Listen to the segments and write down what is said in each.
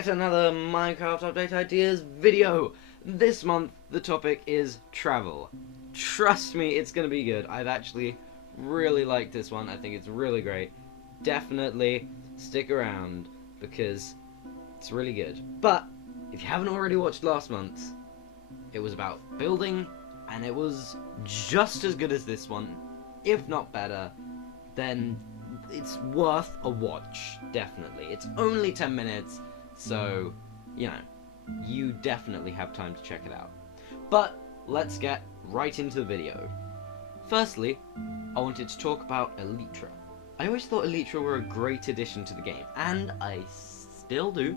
yet another Minecraft update ideas video. This month the topic is travel. Trust me, it's gonna be good. I've actually really liked this one. I think it's really great. Definitely stick around because it's really good. But if you haven't already watched last month's, it was about building and it was just as good as this one, if not better. Then it's worth a watch, definitely. It's only 10 minutes, so, you definitely have time to check it out. But let's get right into the video. Firstly, I wanted to talk about elytra. I always thought elytra were a great addition to the game, and I still do,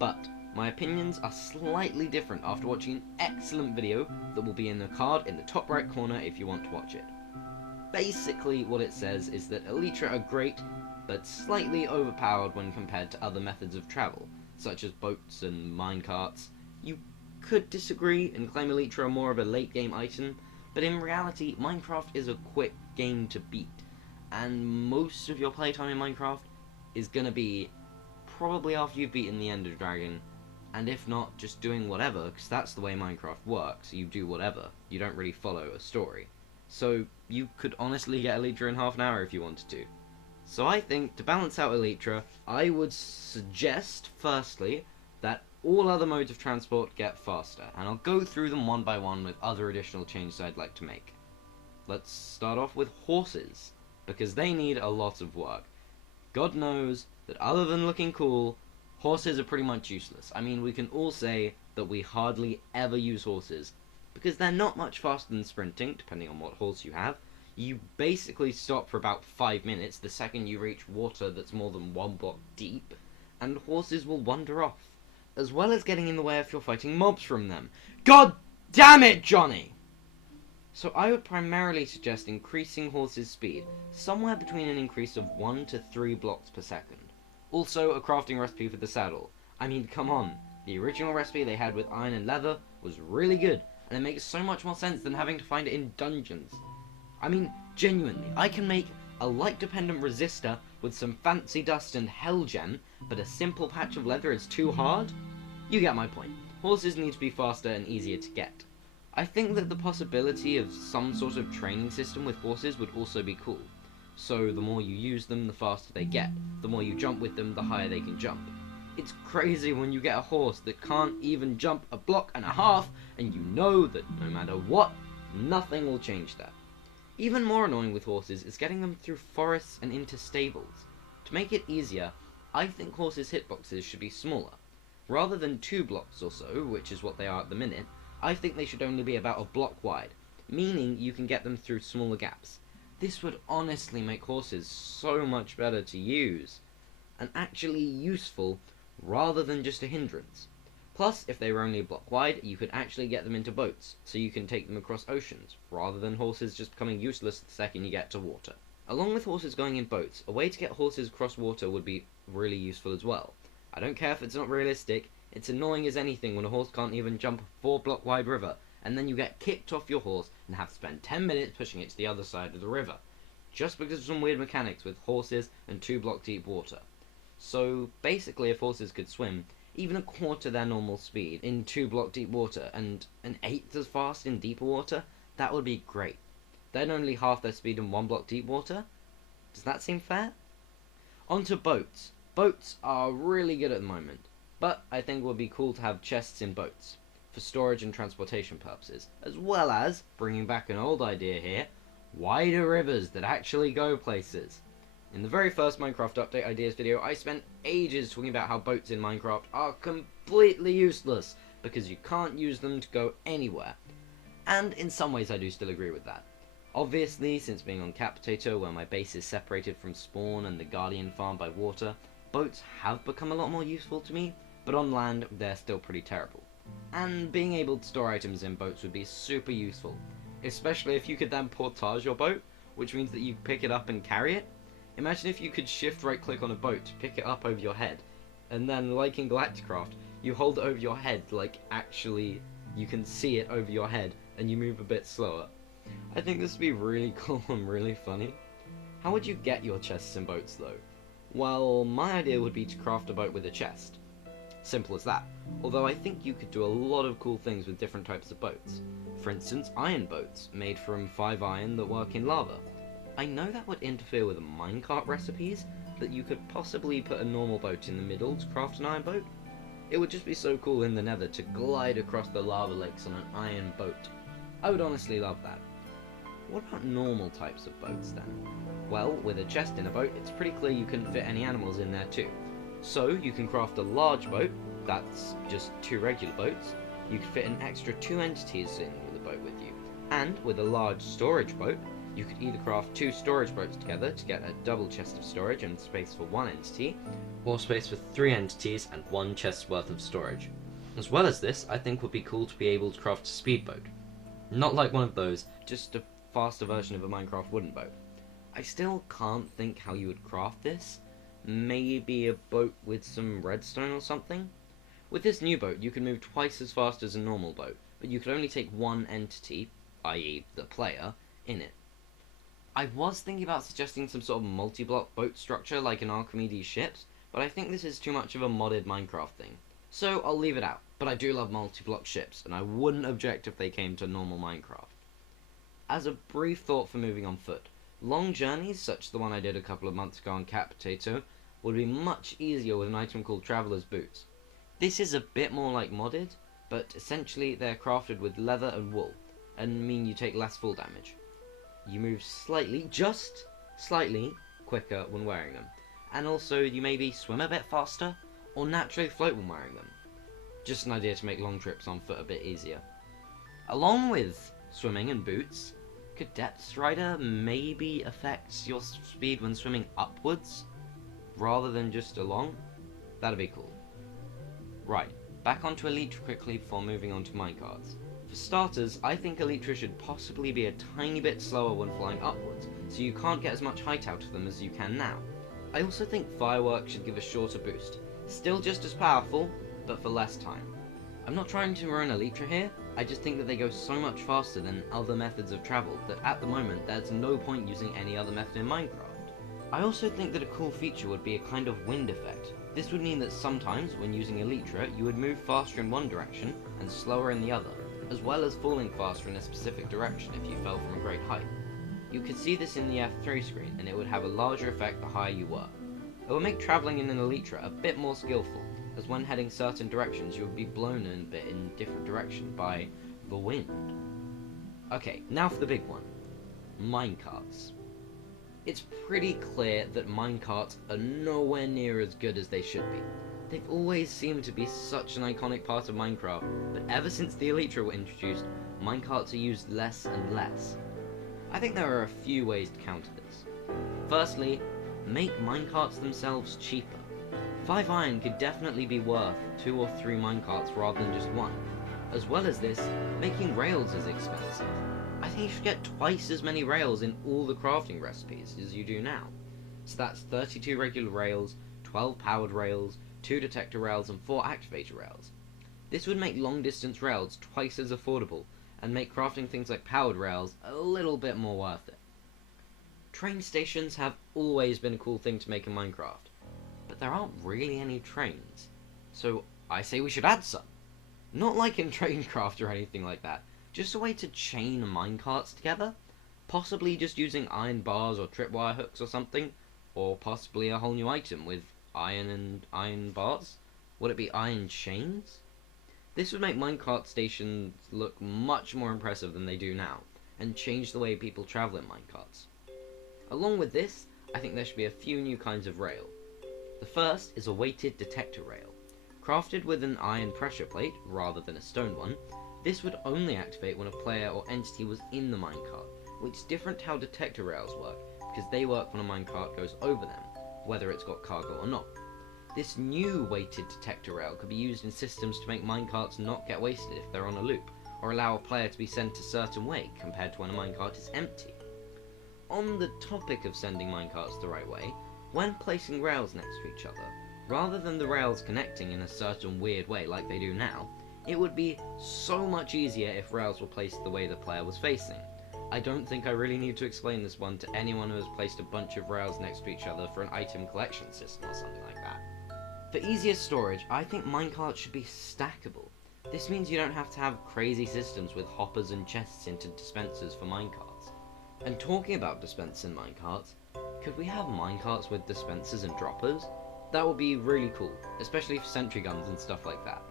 but my opinions are slightly different after watching an excellent video that will be in the card in the top right corner if you want to watch it. Basically, what it says is that elytra are great, but slightly overpowered when compared to other methods of travel, such as boats and minecarts. You could disagree and claim elytra are more of a late game item, but in reality, Minecraft is a quick game to beat, and most of your playtime in Minecraft is gonna be probably after you've beaten the Ender Dragon, and if not, just doing whatever, because that's the way Minecraft works. You do whatever. You don't really follow a story. So you could honestly get elytra in half an hour if you wanted to. So I think, to balance out elytra, I would suggest, firstly, that all other modes of transport get faster, and I'll go through them one by one with other additional changes I'd like to make. Let's start off with horses, because they need a lot of work. God knows that other than looking cool, horses are pretty much useless. I mean, we can all say that we hardly ever use horses, because they're not much faster than sprinting, depending on what horse you have. You basically stop for about 5 minutes the second you reach water that's more than 1 block deep, and horses will wander off, as well as getting in the way if you're fighting mobs from them. God damn it, Johnny! So I would primarily suggest increasing horses' speed, somewhere between an increase of 1 to 3 blocks per second. Also, a crafting recipe for the saddle. I mean, come on, the original recipe they had with iron and leather was really good, and it makes so much more sense than having to find it in dungeons. I mean, genuinely, I can make a light-dependent resistor with some fancy dust and hell gem, but a simple patch of leather is too hard? You get my point. Horses need to be faster and easier to get. I think that the possibility of some sort of training system with horses would also be cool. So the more you use them, the faster they get. The more you jump with them, the higher they can jump. It's crazy when you get a horse that can't even jump a block and a half, and you know that no matter what, nothing will change that. Even more annoying with horses is getting them through forests and into stables. To make it easier, I think horses' hitboxes should be smaller. Rather than 2 blocks or so, which is what they are at the minute, I think they should only be about a block wide, meaning you can get them through smaller gaps. This would honestly make horses so much better to use, and actually useful, rather than just a hindrance. Plus, if they were only a block wide, you could actually get them into boats, so you can take them across oceans, rather than horses just becoming useless the second you get to water. Along with horses going in boats, a way to get horses across water would be really useful as well. I don't care if it's not realistic, it's annoying as anything when a horse can't even jump a 4 block wide river, and then you get kicked off your horse and have to spend 10 minutes pushing it to the other side of the river, just because of some weird mechanics with horses and 2 block deep water. So basically, if horses could swim even a quarter their normal speed in 2 block deep water and an 1/8 as fast in deeper water, that would be great. Then only half their speed in 1 block deep water? Does that seem fair? On to boats. Boats are really good at the moment, but I think it would be cool to have chests in boats, for storage and transportation purposes, as well as, bringing back an old idea here, wider rivers that actually go places. In the very first Minecraft Update Ideas video, I spent ages talking about how boats in Minecraft are completely useless, because you can't use them to go anywhere. And in some ways I do still agree with that. Obviously, since being on Cat Potato, where my base is separated from spawn and the Guardian farm by water, boats have become a lot more useful to me, but on land, they're still pretty terrible. And being able to store items in boats would be super useful, especially if you could then portage your boat, which means that you pick it up and carry it. Imagine if you could shift right click on a boat to pick it up over your head, and then like in Galacticraft, you hold it over your head like actually you can see it over your head and you move a bit slower. I think this would be really cool and really funny. How would you get your chests in boats though? Well, my idea would be to craft a boat with a chest. Simple as that. Although I think you could do a lot of cool things with different types of boats. For instance, iron boats, made from 5 iron that work in lava. I know that would interfere with minecart recipes, but you could possibly put a normal boat in the middle to craft an iron boat. It would just be so cool in the nether to glide across the lava lakes on an iron boat. I would honestly love that. What about normal types of boats then? Well, with a chest in a boat, it's pretty clear you couldn't fit any animals in there too. So you can craft a large boat, that's just 2 regular boats. You could fit an extra 2 entities in with a boat with you. And with a large storage boat, you could either craft 2 storage boats together to get a double chest of storage and space for 1 entity, or space for 3 entities and 1 chest's worth of storage. As well as this, I think would be cool to be able to craft a speedboat. Not like one of those, just a faster version of a Minecraft wooden boat. I still can't think how you would craft this. Maybe a boat with some redstone or something? With this new boat, you can move twice as fast as a normal boat, but you could only take 1 entity, i.e. the player, in it. I was thinking about suggesting some sort of multi-block boat structure like in Archimedes' ships, but I think this is too much of a modded Minecraft thing. So I'll leave it out, but I do love multi-block ships, and I wouldn't object if they came to normal Minecraft. As a brief thought for moving on foot, long journeys, such as the one I did a couple of months ago on Cat Potato, would be much easier with an item called Traveller's Boots. This is a bit more like modded, but essentially they're crafted with leather and wool, and mean you take less fall damage. You move slightly, just slightly, quicker when wearing them, and also you maybe swim a bit faster, or naturally float when wearing them. Just an idea to make long trips on foot a bit easier. Along with swimming and boots, could Depth Strider maybe affect your speed when swimming upwards, rather than just along? That'd be cool. Right, back onto elytra quickly before moving on to minecarts. For starters, I think elytra should possibly be a tiny bit slower when flying upwards, so you can't get as much height out of them as you can now. I also think fireworks should give a shorter boost, still just as powerful, but for less time. I'm not trying to ruin elytra here, I just think that they go so much faster than other methods of travel that at the moment there's no point using any other method in Minecraft. I also think that a cool feature would be a kind of wind effect. This would mean that sometimes, when using elytra, you would move faster in one direction and slower in the other, as well as falling faster in a specific direction if you fell from a great height. You could see this in the F3 screen, and it would have a larger effect the higher you were. It would make travelling in an elytra a bit more skillful, as when heading certain directions you would be blown in a bit in a different direction by the wind. Okay, now for the big one. Minecarts. It's pretty clear that minecarts are nowhere near as good as they should be. They've always seemed to be such an iconic part of Minecraft, but ever since the elytra were introduced, minecarts are used less and less. I think there are a few ways to counter this. Firstly, make minecarts themselves cheaper. 5 iron could definitely be worth 2 or 3 minecarts rather than just 1. As well as this, making rails is expensive. I think you should get twice as many rails in all the crafting recipes as you do now. So that's 32 regular rails, 12 powered rails, 2 detector rails and 4 activator rails. This would make long distance rails twice as affordable and make crafting things like powered rails a little bit more worth it. Train stations have always been a cool thing to make in Minecraft, but there aren't really any trains, so I say we should add some. Not like in Traincraft or anything like that, just a way to chain minecarts together, possibly just using iron bars or tripwire hooks or something, or possibly a whole new item with iron and iron bars. Would it be iron chains? This would make minecart stations look much more impressive than they do now, and change the way people travel in minecarts. Along with this, I think there should be a few new kinds of rail. The first is a weighted detector rail. Crafted with an iron pressure plate, rather than a stone one, this would only activate when a player or entity was in the minecart, which is different to how detector rails work, because they work when a minecart goes over them, whether it's got cargo or not. This new weighted detector rail could be used in systems to make minecarts not get wasted if they're on a loop, or allow a player to be sent a certain way compared to when a minecart is empty. On the topic of sending minecarts the right way, when placing rails next to each other, rather than the rails connecting in a certain weird way like they do now, it would be so much easier if rails were placed the way the player was facing. I don't think I really need to explain this one to anyone who has placed a bunch of rails next to each other for an item collection system or something like that. For easier storage, I think minecarts should be stackable. This means you don't have to have crazy systems with hoppers and chests into dispensers for minecarts. And talking about dispensing minecarts, could we have minecarts with dispensers and droppers? That would be really cool, especially for sentry guns and stuff like that.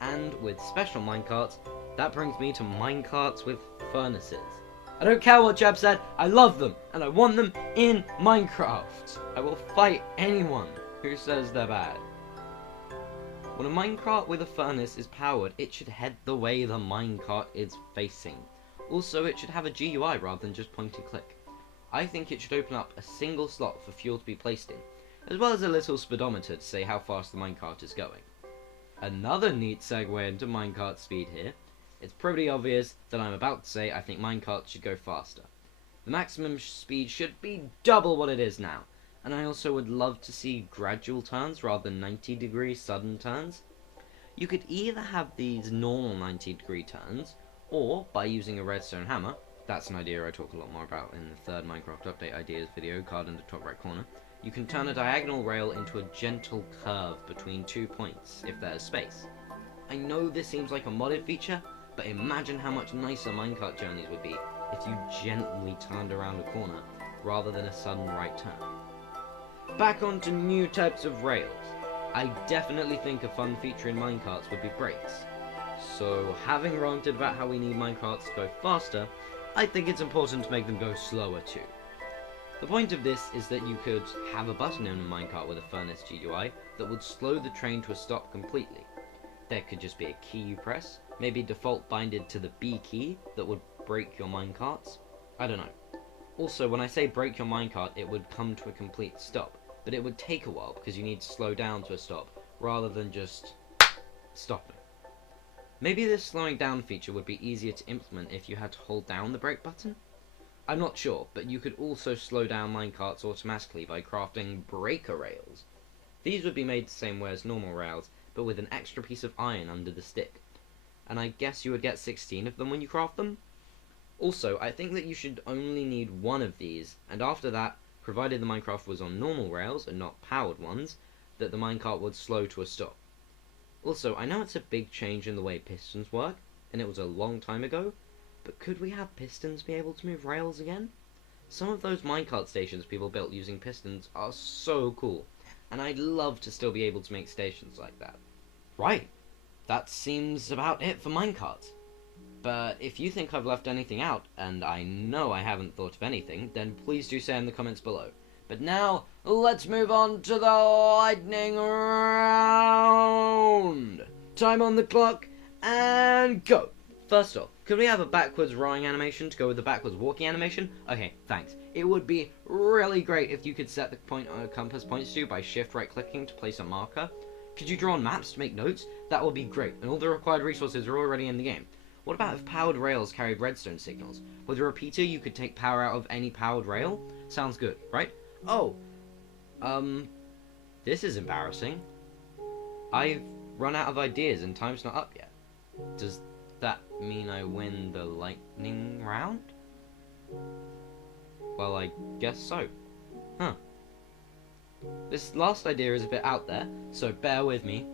And with special minecarts, that brings me to minecarts with furnaces. I don't care what Jeb said, I love them, and I want them in Minecraft. I will fight anyone who says they're bad. When a minecart with a furnace is powered, it should head the way the minecart is facing. Also, it should have a GUI rather than just point and click. I think it should open up a single slot for fuel to be placed in, as well as a little speedometer to say how fast the minecart is going. Another neat segue into minecart speed here. It's pretty obvious that I'm about to say I think minecarts should go faster. The maximum speed should be double what it is now, and I also would love to see gradual turns rather than 90-degree sudden turns. You could either have these normal 90-degree turns, or by using a redstone hammer. That's an idea I talk a lot more about in the third Minecraft Update Ideas video, card in the top right corner. You can turn a diagonal rail into a gentle curve between 2 points, if there's space. I know this seems like a modded feature, but imagine how much nicer minecart journeys would be if you gently turned around a corner, rather than a sudden right turn. Back onto new types of rails. I definitely think a fun feature in minecarts would be brakes. So, having ranted about how we need minecarts to go faster, I think it's important to make them go slower too. The point of this is that you could have a button in a minecart with a furnace GUI that would slow the train to a stop completely. There could just be a key you press, maybe default binded to the B key that would brake your minecarts. I don't know. Also, when I say brake your minecart, it would come to a complete stop, but it would take a while because you need to slow down to a stop rather than just stopping. Maybe this slowing down feature would be easier to implement if you had to hold down the brake button? I'm not sure, but you could also slow down minecarts automatically by crafting breaker rails. These would be made the same way as normal rails, but with an extra piece of iron under the stick. And I guess you would get 16 of them when you craft them? Also, I think that you should only need one of these, and after that, provided the Minecraft was on normal rails and not powered ones, that the minecart would slow to a stop. Also, I know it's a big change in the way pistons work, and it was a long time ago, but could we have pistons be able to move rails again? Some of those minecart stations people built using pistons are so cool, and I'd love to still be able to make stations like that. Right, that seems about it for minecarts. But if you think I've left anything out, and I know I haven't thought of anything, then please do say in the comments below. But now, let's move on to the lightning round! Time on the clock, and go! First off, could we have a backwards rowing animation to go with the backwards walking animation? Okay, thanks. It would be really great if you could set the point compass points to by shift right clicking to place a marker. Could you draw on maps to make notes? That would be great, and all the required resources are already in the game. What about if powered rails carried redstone signals? With a repeater you could take power out of any powered rail? Sounds good, right? Oh, this is embarrassing. I've run out of ideas and time's not up yet. Does that mean I win the lightning round? Well, I guess so. Huh. This last idea is a bit out there, so bear with me.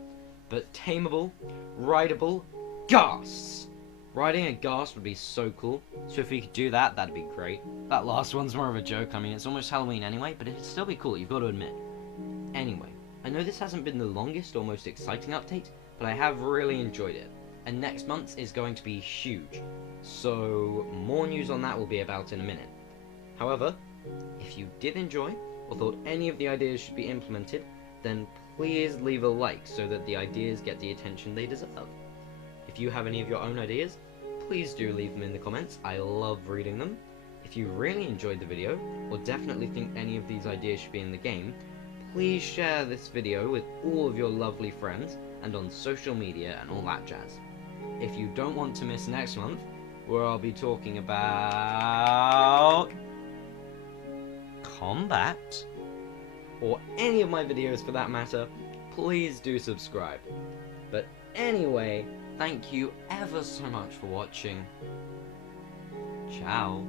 But tameable, rideable, ghasts! Riding a ghast would be so cool, so if we could do that, that'd be great. That last one's more of a joke. I mean, it's almost Halloween anyway, but it'd still be cool, you've got to admit. Anyway, I know this hasn't been the longest or most exciting update, but I have really enjoyed it. And next month's is going to be huge, so more news on that will be about in a minute. However, if you did enjoy, or thought any of the ideas should be implemented, then please leave a like so that the ideas get the attention they deserve. If you have any of your own ideas, please do leave them in the comments. I love reading them. If you really enjoyed the video, or definitely think any of these ideas should be in the game, please share this video with all of your lovely friends, and on social media and all that jazz. If you don't want to miss next month, where I'll be talking about combat, or any of my videos for that matter, please do subscribe. But anyway, thank you ever so much for watching. Ciao.